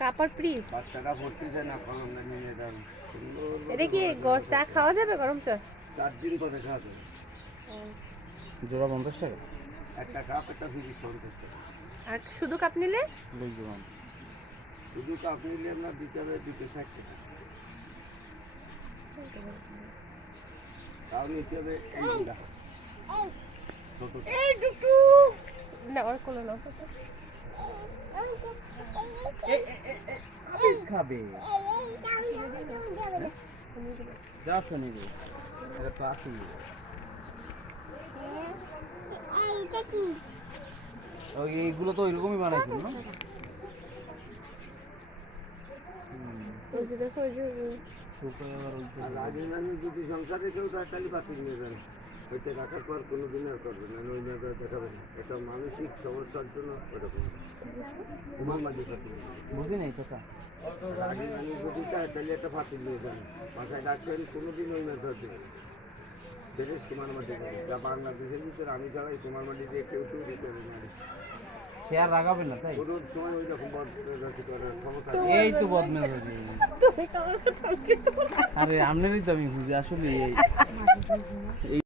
কাপার please. বাচ্চাটা পড়তেছে না কলম না নিয়ে যান। এটা কি চা খাওয়া যাবে, গরম চা? 4 দিন পরে খাওয়া যাবে। জোড়া 50 টাকা। একটা কাপ একটা ফ্রি 50 টাকা। আর শুধু কাপ নিলে? লই জোড়া। শুধু কাপ নিলে আপনার দিতে হবে 260 টাকা। তাও নিতে হবে এইগুলা ছোট এই দুটো না আর কোলো না। খাবে যা শুনি রে, এটা তো আসি ওই এইগুলো তো ওইরকমই বানাইছিল না? ওই যে দেখো, ওই যে শুকায় আবার ওই আর আগে মানুষ যদি সংসারে কেউ তাহলে বাতিল নিয়ে যান, ওইটা রাখার পর কোনো দিন আর করবে না, ওই মেয়েটা দেখাবে না। এটা মানসিক সমস্যার জন্য ওরকম উমার মাঝে বাতিল বুঝি নাই তো স্যার। আগে মানুষ যদি চায় তাহলে একটা বাতিল নিয়ে যান, মাথায় ডাকবেন কোনো দিন ওই মেয়ে ধরবে ফেরেস তোমার মাটি যা বাংলাদেশের ভিতরে আমি ছাড়াই তোমার মাটি দিয়ে কেউ তৈরি করে না। সে আর রাগাবে না তাই? কোনো সময় ওই রকম বদলাতে করার ক্ষমতা এই তো বদমেজ হয়ে তুমি কার কথা বলছো? আরে আমনেরই তো আমি বুঝি আসলে এই